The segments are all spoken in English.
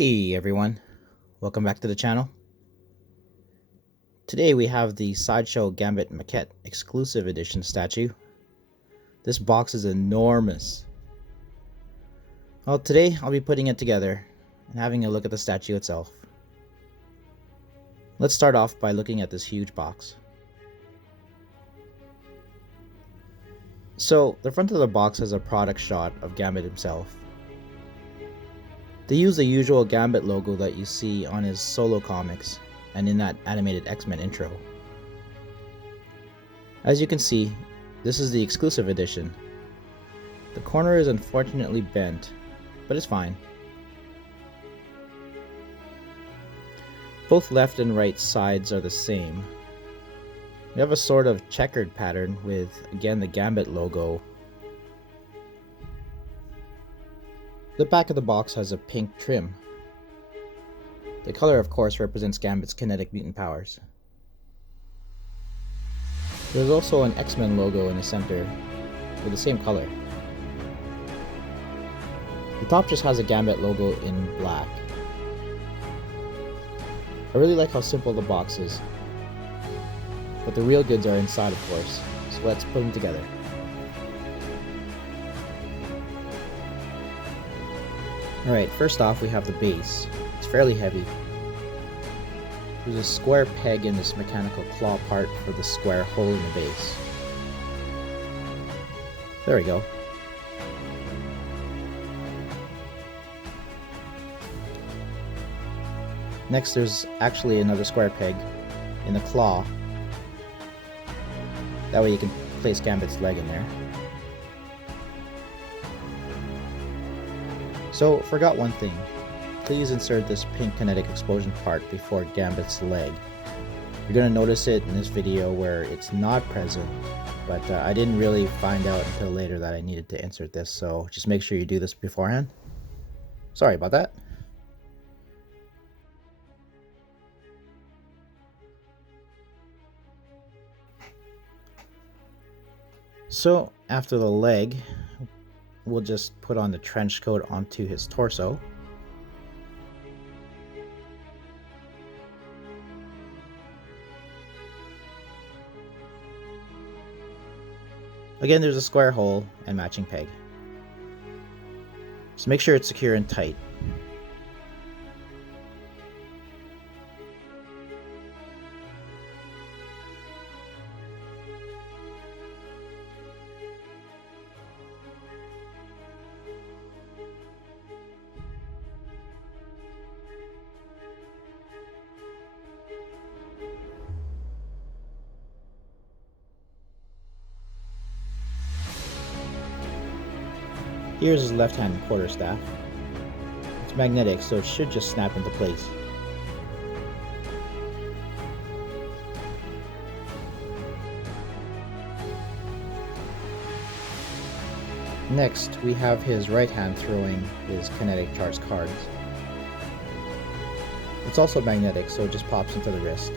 Hey everyone, welcome back to the channel. Today we have the Sideshow Gambit Maquette Exclusive Edition statue. This box is enormous. Well, today I'll be putting it together and having a look at the statue itself. Let's start off by looking at this huge box. So, the front of the box has a product shot of Gambit himself. They use the usual Gambit logo that you see on his solo comics and in that animated X-Men intro. As you can see, this is the exclusive edition. The corner is unfortunately bent, but it's fine. Both left and right sides are the same. We have a sort of checkered pattern with, again, the Gambit logo. The back of the box has a pink trim. The color, of course, represents Gambit's kinetic mutant powers. There's also an X-Men logo in the center with the same color. The top just has a Gambit logo in black. I really like how simple the box is, but the real goods are inside, of course, so let's put them together. Alright, first off we have the base. It's fairly heavy. There's a square peg in this mechanical claw part for the square hole in the base. There we go. Next there's actually another square peg in the claw. That way you can place Gambit's leg in there. So, forgot one thing. Please insert this pink kinetic explosion part before Gambit's leg. You're going to notice it in this video where it's not present, but I didn't really find out until later that I needed to insert this, so just make sure you do this beforehand. Sorry about that. So, after the leg, we'll just put on the trench coat onto his torso. Again, there's a square hole and matching peg. So make sure it's secure and tight. Here's his left-hand quarterstaff. It's magnetic, so it should just snap into place. Next, we have his right hand throwing his kinetic charged cards. It's also magnetic, so it just pops into the wrist.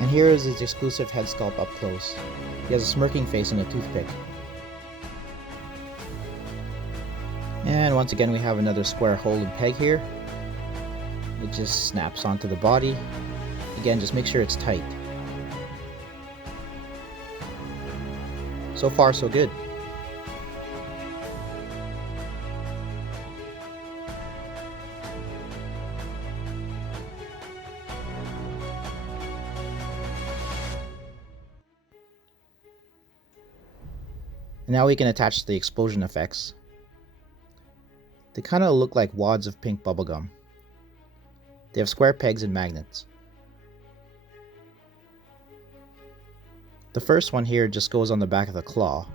And here is his exclusive head sculpt up close. He has a smirking face and a toothpick. And once again we have another square hole and peg here. It just snaps onto the body. Again, just make sure it's tight. So far so good. Now we can attach the explosion effects. They kind of look like wads of pink bubblegum. They have square pegs and magnets. The first one here just goes on the back of the claw.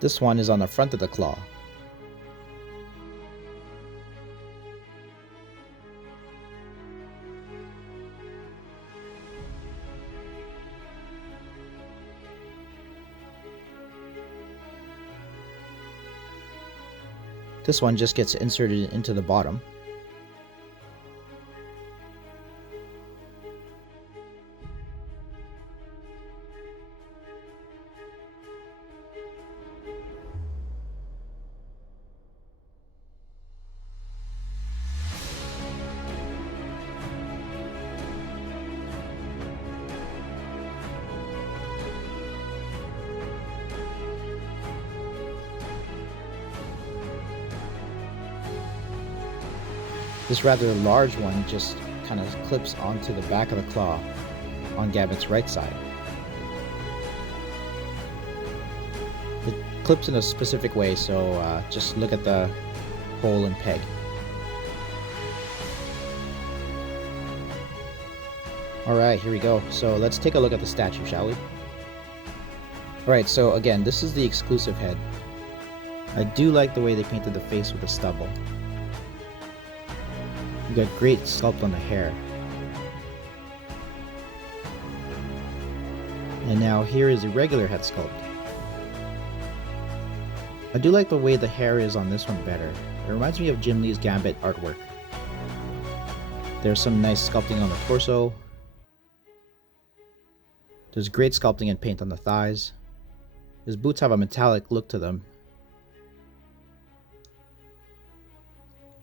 This one is on the front of the claw. This one just gets inserted into the bottom. This rather large one just kind of clips onto the back of the claw on Gambit's right side. It clips in a specific way, so just look at the hole and peg. Alright, here we go. So let's take a look at the statue, shall we? Alright, so again, this is the exclusive head. I do like the way they painted the face with the stubble. You got great sculpt on the hair. And now here is a regular head sculpt. I do like the way the hair is on this one better. It reminds me of Jim Lee's Gambit artwork. There's some nice sculpting on the torso. There's great sculpting and paint on the thighs. His boots have a metallic look to them.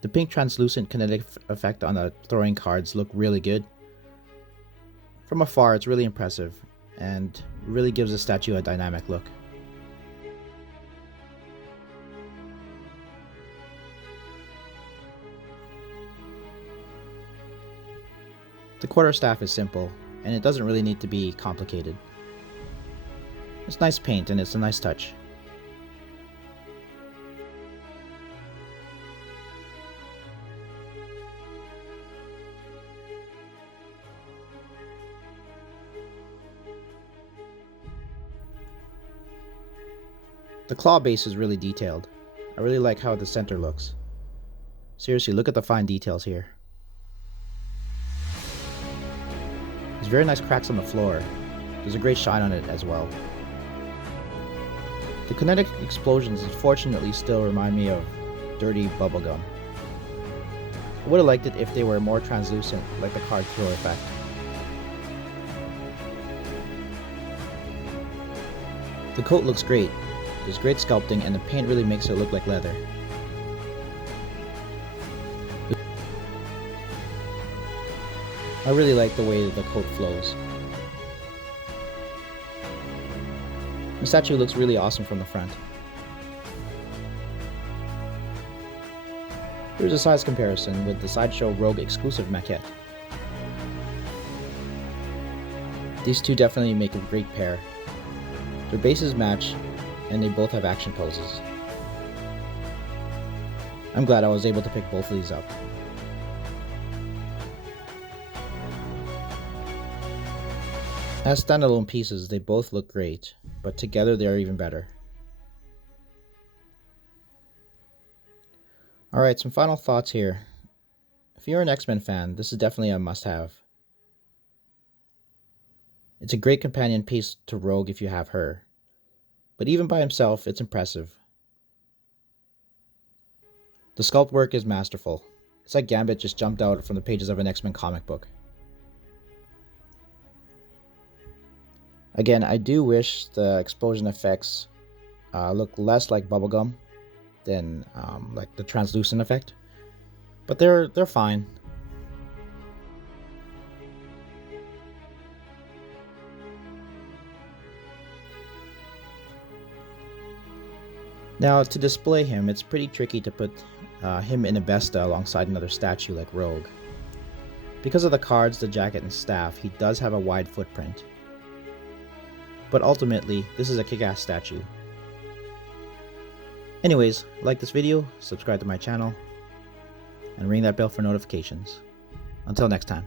The pink translucent kinetic effect on the throwing cards look really good. From afar, it's really impressive and really gives the statue a dynamic look. The quarterstaff is simple, and it doesn't really need to be complicated. It's nice paint and it's a nice touch. The claw base is really detailed. I really like how the center looks. Seriously, look at the fine details here. There's very nice cracks on the floor. There's a great shine on it as well. The kinetic explosions unfortunately still remind me of dirty bubblegum. I would have liked it if they were more translucent, like the card throw effect. The coat looks great. There's great sculpting and the paint really makes it look like leather. I really like the way that the coat flows. The statue looks really awesome from the front. Here's a size comparison with the Sideshow Rogue Exclusive Maquette. These two definitely make a great pair. Their bases match, and they both have action poses. I'm glad I was able to pick both of these up. As standalone pieces, they both look great, but together they are even better. Alright, some final thoughts here. If you're an X-Men fan, this is definitely a must-have. It's a great companion piece to Rogue if you have her, but even by himself, it's impressive. The sculpt work is masterful. It's like Gambit just jumped out from the pages of an X-Men comic book. Again, I do wish the explosion effects look less like bubblegum than like the translucent effect, but they're fine. Now, to display him, it's pretty tricky to put him in a Vesta alongside another statue like Rogue. Because of the cards, the jacket, and staff, he does have a wide footprint. But ultimately, this is a kick-ass statue. Anyways, like this video, subscribe to my channel, and ring that bell for notifications. Until next time.